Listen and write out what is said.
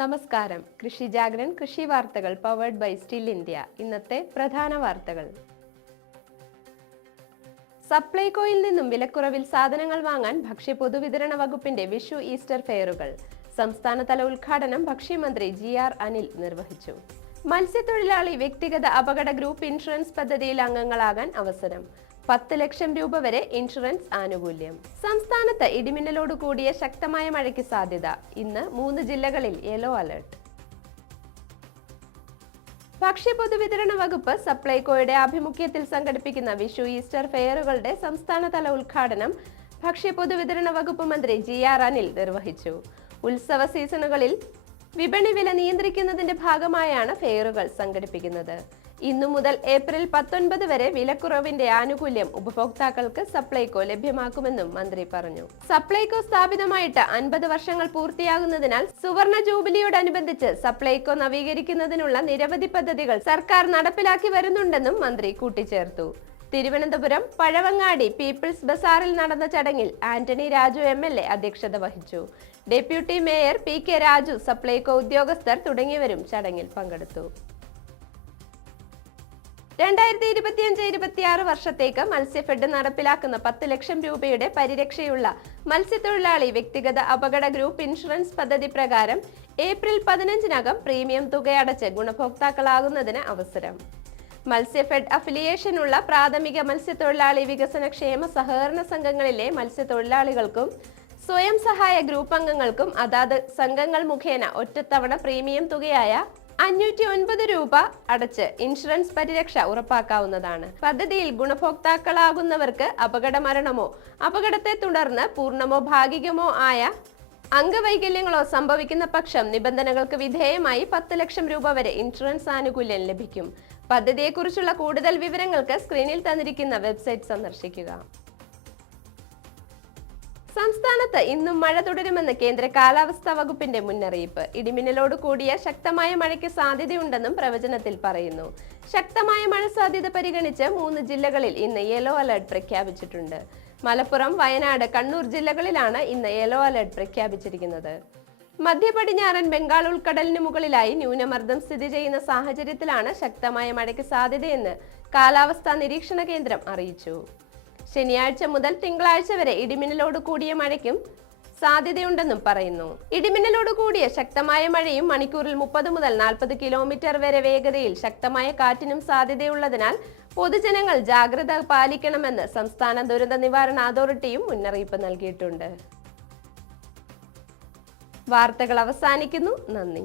നമസ്കാരം. കൃഷി ജാഗരൻ കൃഷി വാർത്തകൾ പവേർഡ് ബൈ സ്റ്റിൽ ഇന്ത്യ ഇന്നത്തെ പ്രധാന വാർത്തകൾ. സപ്ലൈകോയിൽ നിന്നും വിലക്കുറവിൽ സാധനങ്ങൾ വാങ്ങാൻ ഭക്ഷ്യ പൊതുവിതരണ വകുപ്പിന്റെ വിഷു ഈസ്റ്റർ ഫെയറുകൾ. സംസ്ഥാനതല ഉദ്ഘാടനം ഭക്ഷ്യമന്ത്രി ജി ആർ അനിൽ നിർവഹിച്ചു. മത്സ്യത്തൊഴിലാളി വ്യക്തിഗത അപകട ഗ്രൂപ്പ് ഇൻഷുറൻസ് പദ്ധതിയിൽ അംഗങ്ങളാകാൻ അവസരം. പത്ത് ലക്ഷം രൂപ വരെ ഇൻഷുറൻസ് ആനുകൂല്യം. സംസ്ഥാനത്ത് ഇടിമിന്നലോട് കൂടിയ ശക്തമായ മഴയ്ക്ക് സാധ്യത. ഇന്ന് മൂന്ന് ജില്ലകളിൽ യെല്ലോ അലർട്ട്. ഭക്ഷ്യ പൊതുവിതരണ വകുപ്പ് സപ്ലൈകോയുടെ ആഭിമുഖ്യത്തിൽ സംഘടിപ്പിക്കുന്ന വിഷു ഈസ്റ്റർ ഫെയറുകളുടെ സംസ്ഥാനതല ഉദ്ഘാടനം ഭക്ഷ്യ പൊതുവിതരണ വകുപ്പ് മന്ത്രി ജി ആർ അനിൽ നിർവഹിച്ചു. ഉത്സവ സീസണുകളിൽ വിപണി വില നിയന്ത്രിക്കുന്നതിന്റെ ഭാഗമായാണ് ഫെയറുകൾ സംഘടിപ്പിക്കുന്നത്. ഇന്നു മുതൽ ഏപ്രിൽ പത്തൊൻപത് വരെ വിലക്കുറവിന്റെ ആനുകൂല്യം ഉപഭോക്താക്കൾക്ക് സപ്ലൈകോ ലഭ്യമാക്കുമെന്നും മന്ത്രി പറഞ്ഞു. സപ്ലൈകോ സ്ഥാപിതമായിട്ട് അൻപത് വർഷങ്ങൾ പൂർത്തിയാകുന്നതിനാൽ സുവർണ ജൂബിലിയോടനുബന്ധിച്ച് സപ്ലൈകോ നവീകരിക്കുന്നതിനുള്ള നിരവധി പദ്ധതികൾ സർക്കാർ നടപ്പിലാക്കി വരുന്നുണ്ടെന്നും മന്ത്രി കൂട്ടിച്ചേർത്തു. തിരുവനന്തപുരം പഴവങ്ങാടി പീപ്പിൾസ് ബസാറിൽ നടന്ന ചടങ്ങിൽ Antony Raju M L A അധ്യക്ഷത വഹിച്ചു. Deputy mayor P K Raju Supplyco ഉദ്യോഗസ്ഥർ തുടങ്ങിയവരും ചടങ്ങിൽ പങ്കെടുത്തു. രണ്ടായിരത്തി ഇരുപത്തിയഞ്ച് ഇരുപത്തിയാറ് വർഷത്തേക്ക് മത്സ്യഫെഡ് നടപ്പിലാക്കുന്ന പത്ത് ലക്ഷം രൂപയുടെ പരിരക്ഷയുള്ള മത്സ്യത്തൊഴിലാളി വ്യക്തിഗത അപകട ഗ്രൂപ്പ് ഇൻഷുറൻസ് പദ്ധതി പ്രകാരം ഏപ്രിൽ പതിനഞ്ചിനകം പ്രീമിയം തുകയടച്ച് ഗുണഭോക്താക്കളാകുന്നതിന് അവസരം. മത്സ്യഫെഡ് അഫിലിയേഷനുള്ള പ്രാഥമിക മത്സ്യത്തൊഴിലാളി വികസന ക്ഷേമ സഹകരണ സംഘങ്ങളിലെ മത്സ്യത്തൊഴിലാളികൾക്കും സ്വയം സഹായ ഗ്രൂപ്പ് അംഗങ്ങൾക്കും അതാത് സംഘങ്ങൾ മുഖേന ഒറ്റത്തവണ പ്രീമിയം തുകയായ അഞ്ഞൂറ്റി ഒൻപത് രൂപ അടച്ച് ഇൻഷുറൻസ് പരിരക്ഷ ഉറപ്പാക്കാവുന്നതാണ്. പദ്ധതിയിൽ ഗുണഭോക്താക്കളാകുന്നവർക്ക് അപകട മരണമോ അപകടത്തെ തുടർന്ന് പൂർണമോ ഭാഗികമോ ആയ അംഗവൈകല്യങ്ങളോ സംഭവിക്കുന്ന പക്ഷം നിബന്ധനകൾക്ക് വിധേയമായി പത്ത് ലക്ഷം രൂപ വരെ ഇൻഷുറൻസ് ആനുകൂല്യം ലഭിക്കും. പദ്ധതിയെക്കുറിച്ചുള്ള കൂടുതൽ വിവരങ്ങൾക്ക് സ്ക്രീനിൽ തന്നിരിക്കുന്ന വെബ്സൈറ്റ് സന്ദർശിക്കുക. സംസ്ഥാനത്ത് ഇന്നും മഴ തുടരുമെന്ന് കേന്ദ്ര കാലാവസ്ഥാ വകുപ്പിന്റെ മുന്നറിയിപ്പ്. ഇടിമിന്നലോട് കൂടിയ ശക്തമായ മഴയ്ക്ക് സാധ്യതയുണ്ടെന്നും പ്രവചനത്തിൽ പറയുന്നു. ശക്തമായ മഴ സാധ്യത പരിഗണിച്ച് മൂന്ന് ജില്ലകളിൽ ഇന്ന് യെല്ലോ അലർട്ട് പ്രഖ്യാപിച്ചിട്ടുണ്ട്. മലപ്പുറം വയനാട് കണ്ണൂർ ജില്ലകളിലാണ് ഇന്ന് യെല്ലോ അലർട്ട് പ്രഖ്യാപിച്ചിരിക്കുന്നത്. മധ്യ പടിഞ്ഞാറൻ ബംഗാൾ ഉൾക്കടലിന് മുകളിലായി ന്യൂനമർദ്ദം സ്ഥിതി ചെയ്യുന്ന സാഹചര്യത്തിലാണ് ശക്തമായ മഴയ്ക്ക് സാധ്യതയെന്ന് കാലാവസ്ഥാ നിരീക്ഷണ കേന്ദ്രം അറിയിച്ചു. ശനിയാഴ്ച മുതൽ തിങ്കളാഴ്ച വരെ ഇടിമിന്നലോട് കൂടിയ മഴയ്ക്കും സാധ്യതയുണ്ടെന്നും പറയുന്നു. ഇടിമിന്നലോട് കൂടിയ ശക്തമായ മഴയും മണിക്കൂറിൽ മുപ്പത് മുതൽ നാൽപ്പത് കിലോമീറ്റർ വരെ വേഗതയിൽ ശക്തമായ കാറ്റിനും സാധ്യതയുള്ളതിനാൽ പൊതുജനങ്ങൾ ജാഗ്രത പാലിക്കണമെന്ന് സംസ്ഥാന ദുരന്ത നിവാരണ അതോറിറ്റിയും മുന്നറിയിപ്പ് നൽകിയിട്ടുണ്ട്. വാർത്തകൾ അവസാനിക്കുന്നു. നന്ദി.